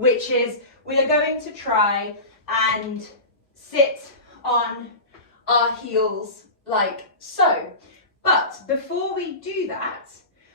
which is we are going to try and sit on our heels like so. But before we do that,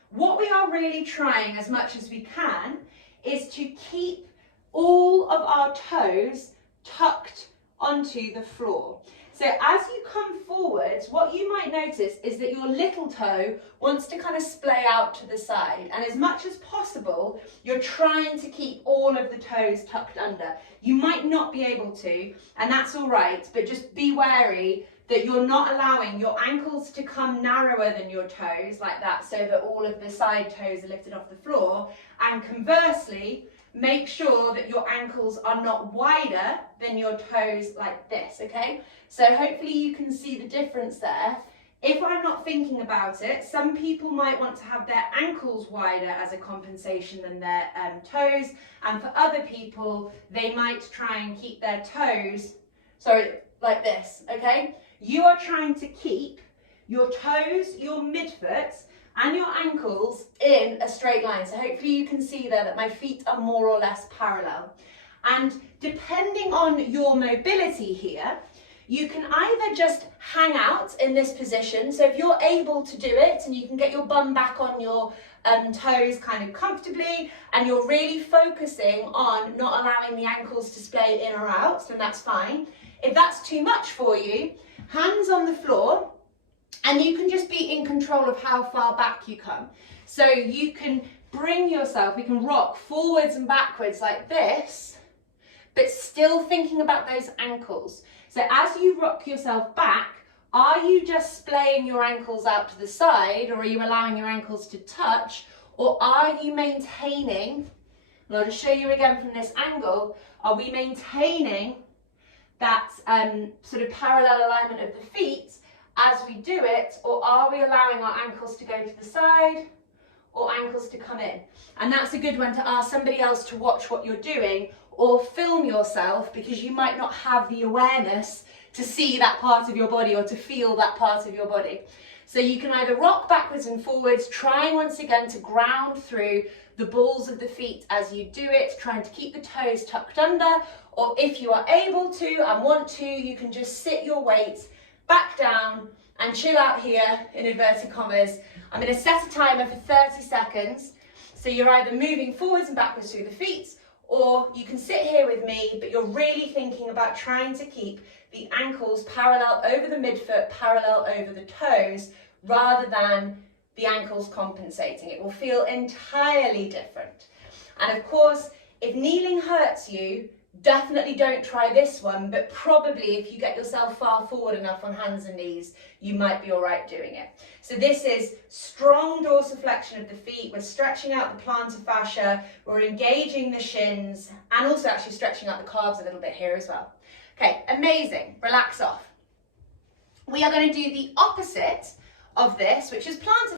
what we are really trying as much as we can is to keep all of our toes tucked onto the floor. So as you come forwards, what you might notice is that your little toe wants to kind of splay out to the side, and as much as possible, you're trying to keep all of the toes tucked under. You might not be able to, and that's all right, but just be wary that you're not allowing your ankles to come narrower than your toes like that, so that all of the side toes are lifted off the floor, and conversely, make sure that your ankles are not wider than your toes like this, okay? So hopefully you can see the difference there. If I'm not thinking about it, some people might want to have their ankles wider as a compensation than their toes, and for other people, they might try and keep their toes, like this, okay? You are trying to keep your toes, your midfoot, and your ankles in a straight line. So hopefully you can see there that my feet are more or less parallel. And depending on your mobility here, you can either just hang out in this position. So if you're able to do it and you can get your bum back on your toes kind of comfortably, and you're really focusing on not allowing the ankles to splay in or out, then that's fine. If that's too much for you, hands on the floor, and you can just be in control of how far back you come. So you can bring yourself, we can rock forwards and backwards like this, but still thinking about those ankles. So as you rock yourself back, are you just splaying your ankles out to the side, or are you allowing your ankles to touch, or are you maintaining, and I'll just show you again from this angle, are we maintaining that sort of parallel alignment of the feet as we do it, or are we allowing our ankles to go to the side or ankles to come in? And that's a good one to ask somebody else to watch what you're doing, or film yourself, because you might not have the awareness to see that part of your body or to feel that part of your body. So you can either rock backwards and forwards, trying once again to ground through the balls of the feet as you do it, trying to keep the toes tucked under, or if you are able to and want to, you can just sit your weight back down and chill out here in inverted commas. I'm going to set a timer for 30 seconds. So you're either moving forwards and backwards through the feet, or you can sit here with me, but you're really thinking about trying to keep the ankles parallel over the midfoot, parallel over the toes, rather than the ankles compensating. It will feel entirely different. And of course, if kneeling hurts you, definitely don't try this one, but probably if you get yourself far forward enough on hands and knees, you might be all right doing it. So this is strong dorsiflexion of the feet. We're stretching out the plantar fascia, we're engaging the shins, and also actually stretching out the calves a little bit here as well. Okay, amazing. Relax off. We are going to do the opposite of this, which is plantar